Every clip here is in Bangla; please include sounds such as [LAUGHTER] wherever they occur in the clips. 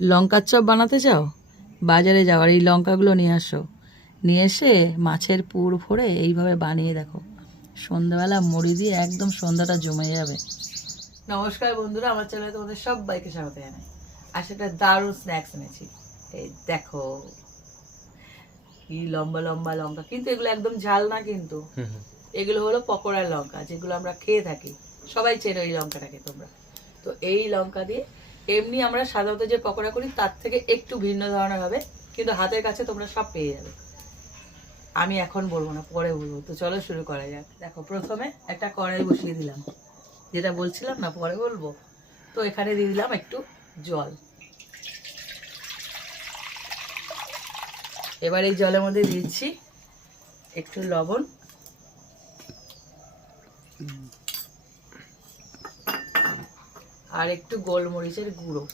লঙ্কার চপ বানাতে চাও? বাজারে যাও আর এই লঙ্কাগুলো নিয়ে আসো। নিয়ে এসে মাছের পুর ভরে এইভাবে বানিয়ে দেখো। সন্ধ্যাবেলা মুড়ি দিয়ে একদম সন্ধ্যাটা জমে যাবে। নমস্কার বন্ধুরা আমার চ্যানেলে তোমাদের সবাইকে স্বাগত জানাই। আর সেটা দারুণ স্ন্যাক্স এনেছি। এই দেখো কি লম্বা লম্বা লঙ্কা। কিন্তু এগুলো একদম ঝাল না কিন্তু। এগুলো হলো পকোড়ার লঙ্কা যেগুলো আমরা খেয়ে থাকি। সবাই চেনো এই লঙ্কাটাকে তোমরা। তো এই লঙ্কা দিয়ে এমনি আমরা সাধারণত যে পকোড়া করি, তার থেকে একটু ভিন্ন ধরনের হবে, কিন্তু হাতের কাছে তোমরা সব পেয়ে যাবে। আমি এখন বলব না, পরে বলব। তো চলো শুরু করা যাক। দেখো, প্রথমে একটা কড়াই বসিয়ে দিলাম। যেটা বলছিলাম না, পরে বলব। তো এখানে দিয়ে দিলাম একটু জল। এবার এই জলের মধ্যে দিচ্ছি একটু লবণ। আর একটু গোলমরিচের গুঁড়ো।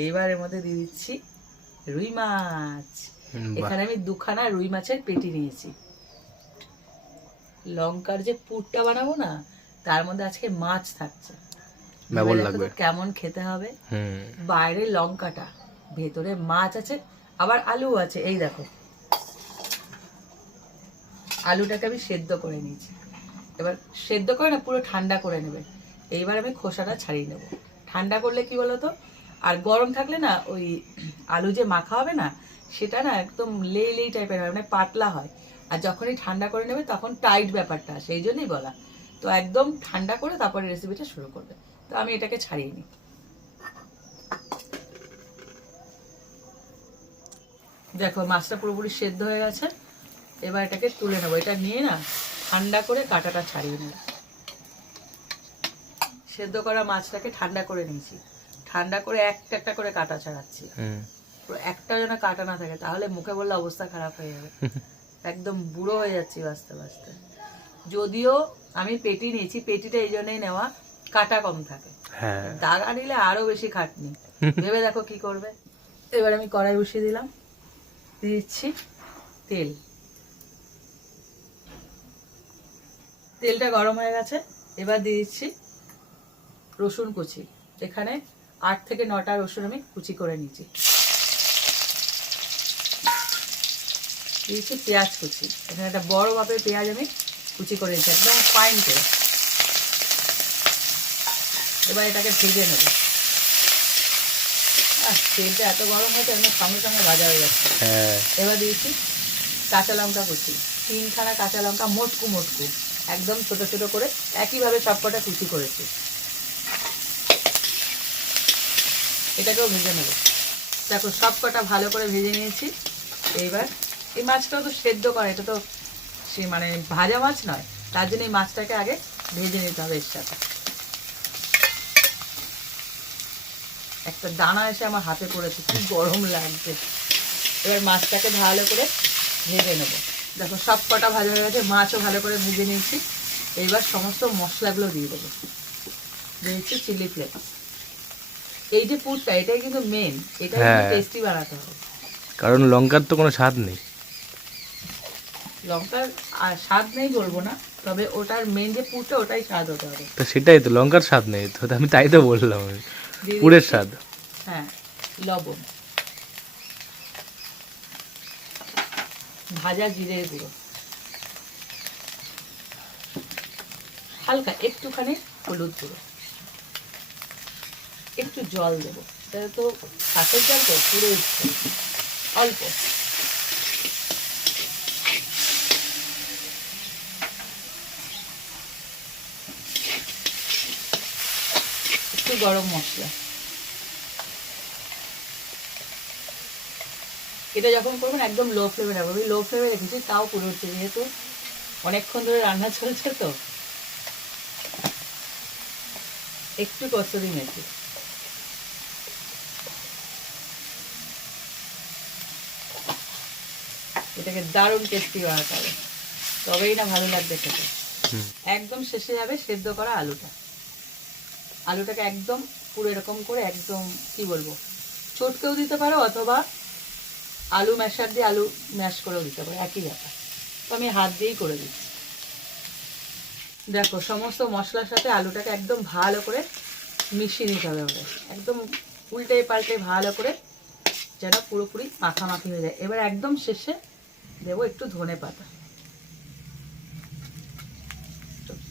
এইবার এর মধ্যে দিয়ে দিচ্ছি রুই মাছ। এখানে আমি দুখানা রুই মাছের পেটি নিয়েছি। লঙ্কার যে পুরটা বানাবো না তার মধ্যে আজকে মাছ থাকছে। কেমন খেতে হবে? হুম। বাইরে লঙ্কাটা ভেতরে মাছ আছে আবার আলু আছে। এই দেখো। আলুটাকে আমি সেদ্ধ করে নিয়েছি। এবার সেদ্ধ করে না, পুরো ঠান্ডা করে নেবে। এইবার আমি খোসাটা ছাড়িয়ে নেব। ঠান্ডা করলে কি বলো তো আর গরম থাকলে না, ওই আলু যে মাখা হবে না, সেটা না একদম লেই লেই টাইপের মানে পাতলা হয়। আর যখনই ঠান্ডা করে নেবে, তখন টাইট ব্যাপারটা আসে, এই জন্যই বলা। তো একদম ঠান্ডা করে তারপরে রেসিপিটা শুরু করবে। তো আমি এটাকে ছাড়িয়ে নিই। দেখো, মাছটা পুরোপুরি সেদ্ধ হয়ে গেছে। এবার এটাকে তুলে নেব। এটা নিয়ে না ঠান্ডা করে কাঁটাটা ছাড়িয়ে নেব সেদ্ধ করা মাছটাকে ঠান্ডা করে নিয়েছি। ঠান্ডা করে একটা একটা করে কাটা ছাড়াচ্ছি। একটা যেন কাটা না থাকে তাহলে মুখে বললে অবস্থা খারাপ হয়ে যাবে। [LAUGHS] একদম বুড়ো হয়ে যাচ্ছি বাঁচতে বাঁচতে যদিও আমি পেটি নিয়েছি পেটিটা এই জন্যই নেওয়া কাটা কম থাকে। হ্যাঁ। দাগা নিলে আরও বেশি খাটনি। [LAUGHS] ভেবে দেখো কি করবে। এবার আমি কড়াই বসিয়ে দিলাম। দিয়ে দিচ্ছি তেল। তেলটা গরম হয়ে গেছে। এবার দিয়ে দিচ্ছি রসুন কুচি। এখানে আট থেকে নটা রসুন আমি কুচি করে নিয়েছি। দিয়েছি পেঁয়াজ কুচি। এখানে একটা বড় মাপের পেঁয়াজ আমি কুচি করে নিচ্ছি একদম ফাইন করে। এবার এটাকে ভেজে নেব। আহ, তেলটা এত গরম হয়েছে একদম সঙ্গে সঙ্গে ভাজা হয়ে যাচ্ছে। হ্যাঁ। এবার দিয়েছি কাঁচা লঙ্কা কুচি। তিনখানা কাঁচা লঙ্কা মোটকু মোটকু। একদম ছোট ছোট করে একইভাবে সবকটা কুচি করেছি। এটাকেও ভেজে নেব। দেখো, সবকটা ভালো করে ভেজে নিয়েছি। এইবার এই মাছটাও তো সেদ্ধ করে, এটা তো সে মানে ভাজা মাছ নয়, তার জন্য এই মাছটাকে আগে ভেজে নিতে হবে এর সাথে। একটা দানা এসে আমার হাতে পড়েছে খুব গরম লাগছে। এবার মাছটাকে ভালো করে ভেজে নেব। দেখো সব কটা ভালো হয়ে গেছে মাছও ভালো করে ভেজে নিয়েছি। এইবার সমস্ত মশলাগুলো দিয়ে দেবো। দিয়েছি চিলি ফ্লেক্স এই যে পুরটা এটাই কিন্তু মেন এটা। টেস্টি বানাতে হবে। কারণ লঙ্কার তো কোনো স্বাদ নেই। লঙ্কার আর স্বাদ নেই বলব না তবে ওটার মেন যে পুরটা ওটাই স্বাদ হতে হবে। তো সেটাই তো লঙ্কার স্বাদ নেই। তো আমি তাই তো বললাম পুরের স্বাদ। হ্যাঁ লবণ। ভাজা জিরের গুঁড়ো হালকা একটুখানি হলুদ গুঁড়ো। একটু জল দেবো। তাহলে তো শাকের জল তো পুরো অল্প। একটু গরম মশলা। এটা যখন করবেন একদম লো ফ্লেমে রাখব। আমি লো ফ্লেমে রেখেছি তাও পুরো হচ্ছে যেহেতু অনেকক্ষণ ধরে রান্না চলছে তো। একটু কস্তুরি মেথি এটাকে দারুণ টেস্টি বানাতে হবে। তবেই না ভালো লাগবে খেতে। একদম শেষে যাবে সেদ্ধ করা আলুটা। আলুটাকে একদম পুরো এরকম করে একদম কি বলব চটকেও দিতে পারো অথবা আলু ম্যাশার দিয়ে আলু ম্যাশ করেও দিতে পারো, একই ব্যাপার। তো আমি হাত দিয়েই করে দিচ্ছি। দেখো, সমস্ত মশলার সাথে আলুটাকে একদম ভালো করে মিশিয়ে নিতে হবে ওটা একদম উল্টে পাল্টে ভালো করে যেন পুরোপুরি মাখামাখি হয়ে যায়। এবার একদম শেষে দেবো একটু ধনে পাতা।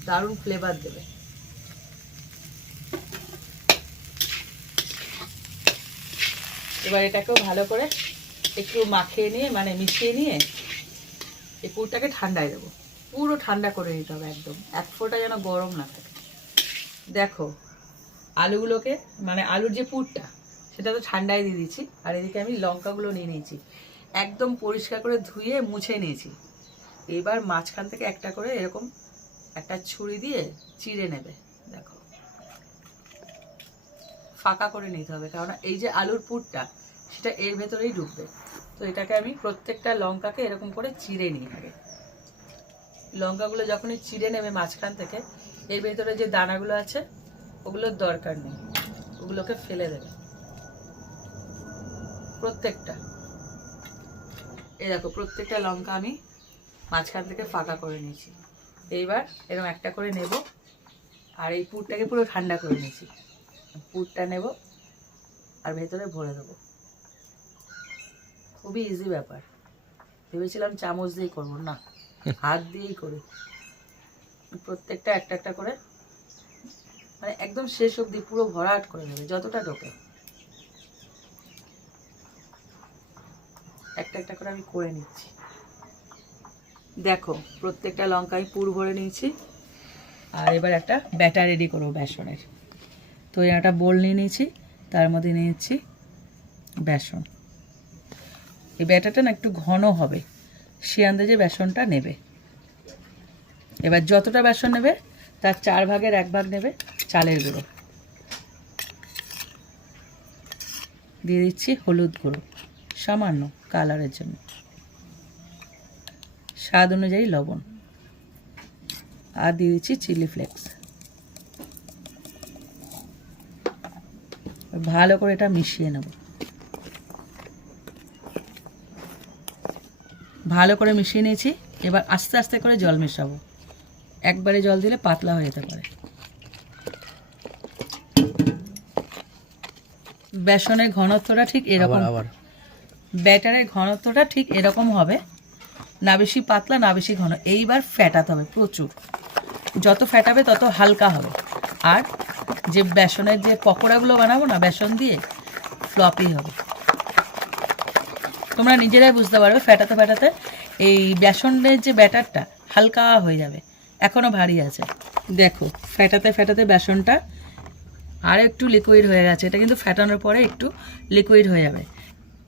দারুণ ফ্লেভার দেবে। এবার এটাকেও ভালো করে একটু মাখিয়ে নিয়ে মানে মিশিয়ে নিয়ে এই পুরটাকে ঠান্ডায় দেবো। পুরো ঠান্ডা করে নিতে হবে একদম। এক ফোঁটা যেন গরম না থাকে। দেখো, আলুগুলোকে মানে আলুর যে পুরটা, সেটা তো ঠান্ডায় দিয়ে দিয়েছি আর এদিকে আমি লঙ্কাগুলো নিয়ে নিয়েছি। একদম পরিষ্কার করে ধুয়ে মুছে নিয়েছি। এবার মাঝখান থেকে একটা করে এরকম একটা ছুরি দিয়ে চিড়ে নেবে। দেখো। ফাঁকা করে নিতে হবে। কারণ এই যে আলুর পুরটা, সেটা এর ভেতরেই ঢুকবে। তো এটাকে আমি প্রত্যেকটা লঙ্কাকে এরকম করে চিড়ে নিই আগে। লঙ্কাগুলো যখনই চিড়ে নেবে মাঝখান থেকে, এর ভেতরে যে দানাগুলো আছে, ওগুলোর দরকার নেই। ওগুলোকে ফেলে দেবে। প্রত্যেকটা। এ দেখো, প্রত্যেকটা লঙ্কা আমি মাঝখান থেকে ফাঁকা করে নিয়েছি। এইবার এরকম একটা করে নেব, আর এই পুরটাকে পুরো ঠান্ডা করে নিয়েছি। পুরটা নেব, আর ভেতরে ভরে দেবো। খুবই ইজি ব্যাপার। ভেবেছিলাম চামচ দিয়েই করব, না। হাত দিয়েই করি। প্রত্যেকটা একটা একটা করে মানে একদম শেষ অবধি পুরো ভরাট করে নেবে, যতটা ঢোকে। একটা একটা করে আমি করে নিচ্ছি। দেখো, প্রত্যেকটা লঙ্কা আমি পুর ভরে নিয়েছি। আর এবার একটা ব্যাটার রেডি করব বেসনের। তো একটা বোল নিয়ে নিয়েছি, তার মধ্যে নিয়েছি বেসন। এই ব্যাটারটা না একটু ঘন হবে। সে আন্দাজে বেসনটা নেবে। এবার যতটা বেসন নেবে, তার চার ভাগের এক ভাগ নেবে চালের গুঁড়ো। দিয়ে দিচ্ছি হলুদ গুঁড়ো, সামান্য কালারের জন্য। স্বাদ অনুযায়ী লবণ। আর দিয়ে দিচ্ছি চিলি ফ্লেক্স। ভালো করে এটা মিশিয়ে নেব। ভালো করে মিশিয়ে নিয়েছি এবার আস্তে আস্তে করে জল মেশাবো। একবারে জল দিলে পাতলা হয়ে যেতে পারে। বেসনের ঘনত্বটা ঠিক এরকম। ব্যাটারের ঘনত্বটা ঠিক এরকম হবে। না বেশি পাতলা না বেশি ঘন। এইবার ফ্যাটাতে হবে প্রচুর। যত ফ্যাটাবে তত হালকা হবে। আর যে বেসনের যে পকোড়াগুলো বানাবো না বেসন দিয়ে ফ্লপি হবে। তোমরা নিজেরাই বুঝতে পারবে ফ্যাটাতে ফ্যাটাতে এই বেসনের যে ব্যাটারটা হালকা হয়ে যাবে এখনও ভারী আছে। দেখো ফ্যাটাতে ফ্যাটাতে বেসনটা আর একটু লিকুইড হয়ে গেছে। এটা কিন্তু ফ্যাটানোর পরে একটু লিকুইড হয়ে যাবে।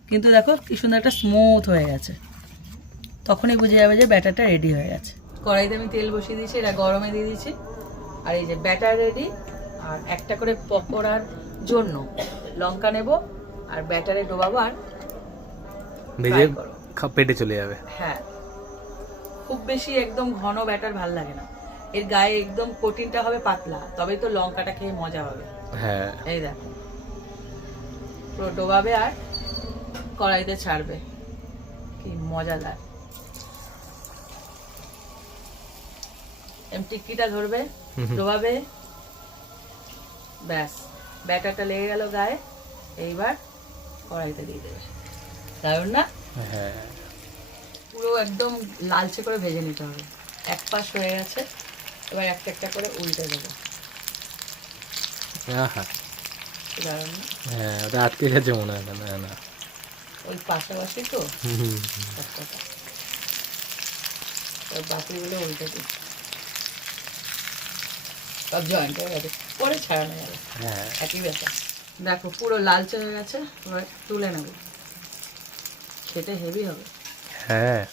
কিন্তু দেখো, কি সুন্দর একটা স্মুথ হয়ে গেছে। তখনই বুঝে যাবে যে ব্যাটারটা রেডি হয়ে গেছে। কড়াইতে আমি তেল বসিয়ে দিয়েছি, এটা গরমে দিয়ে দিয়েছি। আর এই যে ব্যাটার রেডি আর একটা করে পকোড়ার জন্য লঙ্কা নেব, আর ব্যাটারে ডোবাবো, আর ভেজে পেটে চলে যাবে। হ্যাঁ। খুব বেশি একদম ঘন ব্যাটার ভালো লাগে না। এর গায়ে একদম কোটিনটা হবে পাতলা তবেই তো লঙ্কাটা খেয়ে মজা হবে হ্যাঁ। এই দেখো। পুরো ডোবাবে আর কড়াইতে ছাড়বে। কি মজাদার। এম টিক্কিটা ধরবে। ডোবাবে। ব্যাস। ব্যাটারটা লেগে গেল গায়ে। এইবার কড়াইতে দিয়ে দেবে। দারুণ। না হ্যাঁ। পুরো একদম লালচে করে ভেজে নিতে হবে। এক পাশ হয়ে গেছে এবার একটা একটা করে উল্টে দেবো। আহা। দারুণ। না? হ্যাঁ ওটা আটকে গেছে মনে হয় না না ওই পাশাপাশি তো? ওই বাকিগুলো উল্টে দিই। সব জয়েন্ট হয়ে গেছে। পরে ছাড়ানো যাবে। হ্যাঁ। একই ব্যাপার। দেখো পুরো লালচে হয়ে গেছে এবার তুলে নেব। খেতে হেভি হবে। হ্যাঁ।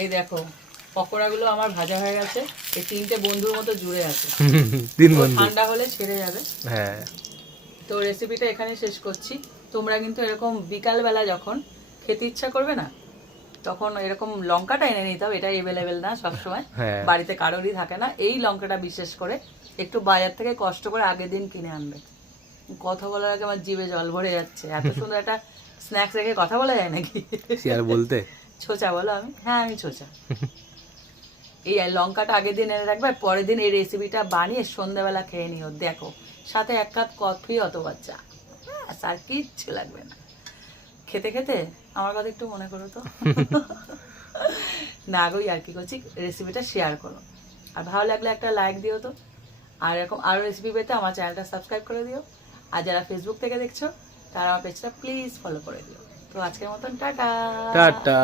এই দেখো পকোড়াগুলো আমার ভাজা হয়ে গেছে। এই তিনটে বন্ধুর মতো জুড়ে আছে। [LAUGHS] তিন বন্ধু। ঠান্ডা হলে ছেড়ে যাবে। হ্যাঁ। তো রেসিপিটা এখানে শেষ করছি। তোমরা কিন্তু এরকম বিকালবেলা যখন খেতে ইচ্ছা করবে না তখন এরকম লঙ্কাটা এনে নিতে হবে। এটা এভেলেবেল না সবসময়। হ্যাঁ। বাড়িতে কারোরই থাকে না। এই লঙ্কাটা বিশেষ করে একটু বাজার থেকে কষ্ট করে আগের দিন কিনে আনবে। কথা বলার আগে আমার জিভে জল ভরে যাচ্ছে। এত সুন্দর একটা স্ন্যাক্স রেখে কথা বলা যায় নাকি? শেয়ার বলতে? ছোচা বলো আমি। হ্যাঁ আমি ছোচা। এই লঙ্কাটা আগের দিন এনে রাখবে পরের দিন এই রেসিপিটা বানিয়ে সন্ধ্যাবেলা খেয়ে নিও। দেখো সাথে এক কাপ কফি অথবা চা। আর কিচ্ছু লাগবে না। খেতে খেতে আমার কথা একটু মনে করো তো। [LAUGHS] না গো আর কি করছি? রেসিপিটা শেয়ার করো। আর ভালো লাগলে একটা লাইক দিও তো। আর এরকম আরও রেসিপি পেতে আমার চ্যানেলটা সাবস্ক্রাইব করে দিও। আর যারা ফেসবুক থেকে দেখছ, তারা আমার পেজটা প্লিজ ফলো করে দিও। তো আজকের মতন, টাটা। টাটা।